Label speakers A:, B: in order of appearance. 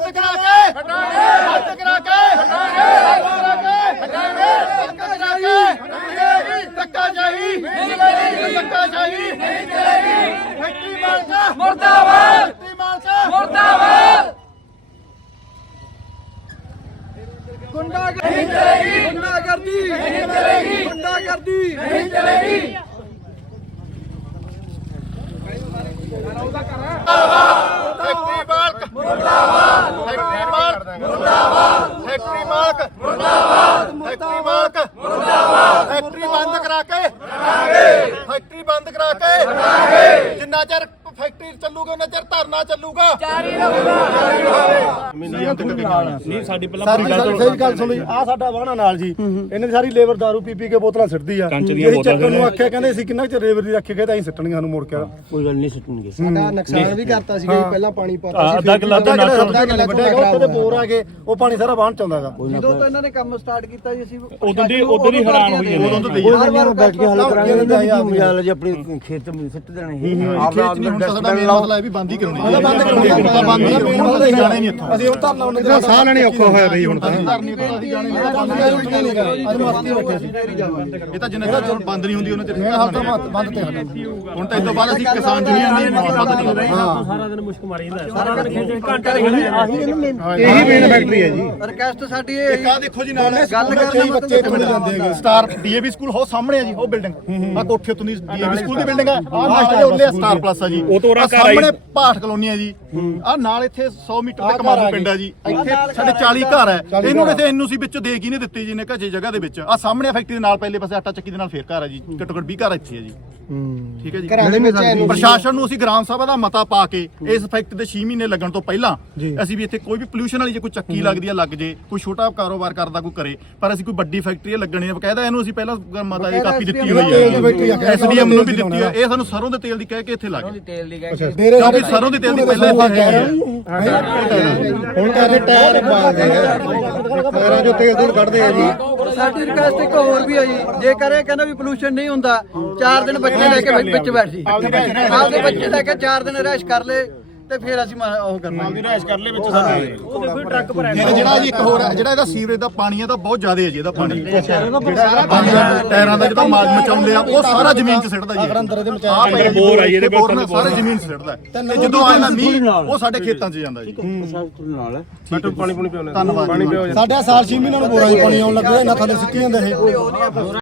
A: हाथ
B: टकरा
C: के हाथ टकरा के हाथ टकरा के
B: धक्का जाही
A: धक्का जाही भक्ति मालसा मुर्दाबाद भक्ति मालसा मुर्दाबाद। गुंडागर्दी गुंडागर्दी गुंडागर्दी नहीं चलेगी। ਬੰਦ ਕਰਾ ਕੇ ਜਿੰਨਾ ਚਿਰ ਚੱਲੂਗਾ ਉਹਨਾਂ ਚਿਰ ਧਰਨਾ ਚੱਲੂਗਾ।
B: ਜਾਰੀ ਰਹੂਗਾ।
D: ਨਹੀਂ ਸਾਡੀ ਪਹਿਲਾਂ
E: ਸਾਰੀ ਗੱਲ ਸਹੀ ਗੱਲ ਸੁਣੀ। ਆ ਸਾਡਾ ਵਾਹਣਾ ਨਾਲ ਜੀ। ਇਹਨਾਂ ਦੀ ਸਾਰੀ ਲੇਬਰ ਦਾਰੂ ਪੀ ਪੀ ਕੇ ਬੋਤਲਾਂ ਸਿੱਟਦੀ ਆ। ਇਹੀ
D: ਬੋਤਲਾਂ
E: ਚੱਕਰ ਨੂੰ ਆਖਿਆ ਕਹਿੰਦੇ ਸੀ ਕਿੰਨਾ ਚਿਰ ਲੇਬਰ ਦੀ ਰੱਖੇ ਗਏ ਤਾਂ ਅਸੀਂ ਸਿੱਟਣੀਆਂ ਸਾਨੂੰ ਮੁੜ ਕੇ।
D: ਕੋਈ ਗੱਲ ਨਹੀਂ ਸੁਣਨਗੇ
C: ਸਾਡਾ ਨੁਕਸਾਨ ਵੀ ਕਰਤਾ ਸੀਗਾ ਜੀ ਪਹਿਲਾਂ ਪਾਣੀ ਪਾਤਾ ਸੀ
D: ਅੱਧਾ ਕਿੱਲਾ ਤੇ ਨਾ
E: ਉੱਥੇ ਤੇ ਬੋਰ ਆ ਗਏ ਉਹ ਪਾਣੀ ਸਾਰਾ ਬਾਹਰ ਚ ਆਉਂਦਾਗਾ
C: ਜਦੋਂ ਤੋਂ ਇਹਨਾਂ ਨੇ ਕੰਮ ਸਟਾਰਟ ਕੀਤਾ ਜੀ ਅਸੀਂ
D: ਉਦੋਂ ਦੀ ਉਦੋਂ ਦੀ ਹੈਰਾਨ ਹੋਈ
A: ਉਦੋਂ ਤੋਂ
C: ਬੈਠ ਕੇ ਹੱਲ ਕਰਾਂਗੇ
E: ਇਹਨਾਂ ਦੀ ਕੀ
F: ਮਜਾਲ ਜੀ ਆਪਣੇ ਖੇਤ ਸਿੱਟ ਦੇਣਾ ਇਹ
A: ਖੇਤ ਨਹੀਂ ਹੁਣ ਸਾਡਾ ਮਸਲਾ ਇਹ ਵੀ ਬੰਦ ਹੀ ਕਰਾਉਣੀ ਹੈ। ਬੰਦ ਕਰਾਉਣੀ ਹੈ। ਤਾਂ ਬੰਦ ਹੀ ਕਰਾਉਣੀ ਹੈ। ਅਸੀਂ ਜਾਣਾ ਹੀ ਨਹੀਂ ਇੱਥੋਂ
E: ਅਸੀਂ ਹੁਣ ਧਰਨਾ ਉਹਨਾਂ ਦਾ ਸਾਹ ਲੈਣੇ ਔਖਾ ਹੋਇਆ ਬਈ ਹੁਣ ਤਾਂ।
A: ਧਰਨੀ ਤੋਂ ਅਸੀਂ ਜਾਣਾ ਹੀ ਨਹੀਂ
E: ਕੰਮ ਕਰ ਉੱਠਣੇ ਨਹੀਂ ਗਾ ਅੱਜ ਮਸਤੀ ਬੈਠੇ ਸੀ।
A: ਇਹ ਤਾਂ ਜਿੰਨਾ ਚਿਰ ਬੰਦ ਨਹੀਂ ਹੁੰਦੀ ਉਹਨਾਂ ਚਿਰ
E: ਇਹ ਹਾਲ ਤਾਂ ਮਤ- ਬੰਦ ਤੇ ਹਟੇ
A: ਹੁਣ ਤਾਂ ਇਸ ਤੋਂ ਬਾਅਦ ਅਸੀਂ ਕਿਸਾਨ ਯੂਨੀਅਨ ਦੀ ਮੁਹੱਬਤ ਕਰ ਰਹੇ ਹਾਂ।
D: ਸਾਰਾ ਦਿਨ ਮੁਸ਼ਕ ਮਾਰੀ ਜਾਂਦਾ। ਸਾਰਾ ਦਿਨ ਖੇਤ ਘੰਟਾ ਰਹਿਣਾ
E: ਇਹੀ ਮੇਨ ਫੈਕਟਰੀ ਹੈ ਜੀ।
C: ਰਿਕਵੈਸਟ ਸਾਡੀ ਇਹ
A: ਇੱਕ ਆ ਦੇਖੋ ਜੀ ਨਾਲ
C: ਗੱਲ ਕਰਨ ਦਾ
E: ਬੱਚੇ ਇੱਥੋਂ ਨਹੀਂ ਜਾਂਦੇ ਹੈਗੇ।
A: ਸਟਾਰ ਡੀਏਵੀ ਸਕੂਲ ਹੋ ਸਾਹਮਣੇ ਆ ਜੀ ਉਹ ਬਿਲਡਿੰਗ ਆ ਕੋਠੇ ਤੋਂ ਦੀ ਡੀਏਵੀ ਸਕੂਲ ਦੀ ਬਿਲਡਿੰਗ ਆ। ਆ ਮਾਸਟਰ ਉਹਦੇ ਸਟਾਰ ਪਲੱਸ ਆ ਜੀ।
D: ਉਹ ਤੋਂ ਘਰ ਆਈ।
A: ਸਾਹਮਣੇ ਭਾਟ ਕਲੋਨੀ ਆ ਜੀ। ਆ ਨਾਲ ਇੱਥੇ 100 ਮੀਟਰ ਤੇ ਕਮਾਲੂ ਪਿੰਡ ਆ ਜੀ। ਇੱਥੇ ਸਾਡੇ 40 ਘਰ ਹੈ। ਇਹਨੂੰ ਕਿਤੇ ਇਹਨੂੰ ਸੀ ਵਿੱਚੋਂ ਦੇ ਕੀ ਨਹੀਂ ਦਿੱਤੀ ਜੀ ਨੇ ਘਜੇ ਜਗ੍ਹਾ ਦੇ ਵਿੱਚ। ਆ ਸਾਹਮਣੇ ਫੈਕਟਰੀ ਦੇ ਨਾਲ ਪਹਿਲੇ ਪਾਸੇ ਆਟਾ ਚੱਕੀ ਦੇ ਨਾਲ ਫੇਰ ਘਰ ਆ ਜੀ। ਘੱਟੋ ਘੱਟ 20 ਘਰ ਇੱਥੇ ਆ ਜੀ। ਠੀਕ ਹੈ ਜੀ।
C: ਘਰਾਂ ਦੇ ਵਿੱਚ ਇਹਨੂੰ
A: ਪ੍ਰਸ਼ਾਸਨ ਨੂੰ ਅਸੀਂ ਗ੍ਰਾਮ ਸਭਾ ਦਾ ਮਤਾ ਪਾ ਕੇ ਇਸ ਫੈਕਟਰੀ ਦੇ 6 ਮਹੀਨੇ ਲੱਗਣ ਤੋਂ ਪਹਿਲਾਂ ਅਸੀਂ ਵੀ ਇੱਥੇ ਕੋਈ ਵੀ ਪੋਲੂਸ਼ਨ ਵਾਲੀ ਜੇ ਕੋਈ ਚੱਕੀ ਲੱਗਦੀ ਆ ਲੱਗ ਜੇ ਕੋਈ ਛੋਟਾ ਕਾਰੋਬਾਰ ਕਰਦਾ ਕੋਈ ਕਰੇ ਪਰ ਅਸੀਂ ਕੋਈ ਵੱਡੀ ਫੈਕਟਰੀ ਲੱਗਣੀ ਆ ਬਕਾਇਦਾ ਇਹਨੂੰ ਅਸੀਂ ਪਹਿਲਾਂ ਮਤਾ ਦੀ ਕਾਪੀ ਦਿੱਤੀ ਹੋਈ ਹੈ ਐਸਡੀਐਮ ਨੂੰ ਵੀ ਦਿੱਤੀ ਹੈ ਇਹ ਸਾਨੂੰ ਸਰੋਂ ਦੇ ਤੇਲ ਦੀ ਕਹਿ ਕੇ ਇੱਥੇ ਲੱਗ ਗਏ।
B: ਤੇਲ ਦੀ ਗੈਸ
E: ਡੇਰੇ
A: ਕਿਉਂਕਿ ਸਰੋਂ ਦੇ ਤੇਲ ਦੀ ਪਹਿਲਾਂ ਇੱਥੇ ਹੈਗੀ ਆ।
E: ਹੁਣ ਕਹਿੰਦੇ ਟਾਇਰ ਪਾ ਦੇ ਟਾਇਰਾਂ ਜੋ ਤੇਲ ਤੂਲ ਕੱਢਦੇ ਆ ਜੀ।
C: ਸਾਡੀ ਰਿਕਵੈਸਟ ਇੱਕ ਹੋਰ ਵੀ ਹੈ ਜੀ। ਜੇਕਰ ਇਹ ਕਹਿੰਦਾ ਵੀ ਪੋਲੂਸ਼ਨ ਨਹੀਂ ਹੁੰਦਾ, ਚਾਰ ਦਿਨ ਬੱਚੇ ਲੈ ਕੇ ਵਿੱਚ- ਬੈਠ ਜੀ। ਆਪਦੇ ਬੱਚੇ ਲੈ ਕੇ ਚਾਰ ਦਿਨ ਰੈਸ਼ ਕਰ ਲੇ। ਤੇ ਫਿਰ ਅਸੀਂ ਮ- ਉਹ ਕਰਨਾ
D: ਰਿਹਾਇਸ਼ ਕਰ ਲੈ ਵਿੱਚ ਸਾਡੇ ਉਹ ਦੇਖੋ ਟਰੱਕ ਭਰਿਆ
A: ਜਿਹੜਾ ਜਿਹੜਾ ਜੀ ਇੱਕ ਹੋਰ ਹੈ ਜਿਹੜਾ ਇਹਦਾ ਸੀਵਰੇਜ ਦਾ ਪਾਣੀ ਹੈ ਤਾਂ ਬਹੁਤ ਜ਼ਿਆਦਾ ਹੈ ਜੀ ਇਹਦਾ ਪਾਣੀ। ਜਿਹੜਾ ਟਾਇਰਾਂ ਦਾ ਜਿਹੜਾ ਮਾਲ ਮਚਾਉਂਦੇ ਆ ਉਹ ਸਾਰਾ ਜ਼ਮੀਨ 'ਚ ਸਿੱਟਦਾ ਜੀ।
E: ਅੰਦਰ ਦੇ ਮਚਾ
A: ਆਹ ਪਏ
D: ਅੰਦਰ ਬੋਰ ਆ ਜੀ, ਇਹਦੇ
A: ਬੋਰ ਨੇ
D: ਬੋਰ
A: ਸਾਰੇ ਜ਼ਮੀਨ 'ਚ ਸਿੱਟਦਾ ਹੈ। ਤੇ ਜਦੋਂ ਆਉਂਦਾ ਮੀਂਹ ਉਹ ਸਾਡੇ ਖੇਤਾਂ 'ਚ ਜਾਂਦਾ ਜੀ।
F: ਨਾਲ
A: ਪਾਣੀ ਪੂਣੀ ਪਿਆਉਣੇ ਧੰਨਵਾਦ। ਜੀ।
E: ਸਾਡਾ ਸਾਲ 6 ਮਹੀਨਿਆਂ ਨੂੰ ਬੋਰਾਂ 'ਚ ਪਾਣੀ ਆਉਣ ਲੱਗਾ ਇਹਨਾਂ ਥੱਲੇ ਸਿੱਟੀ ਜਾਂਦੇ ਇਹ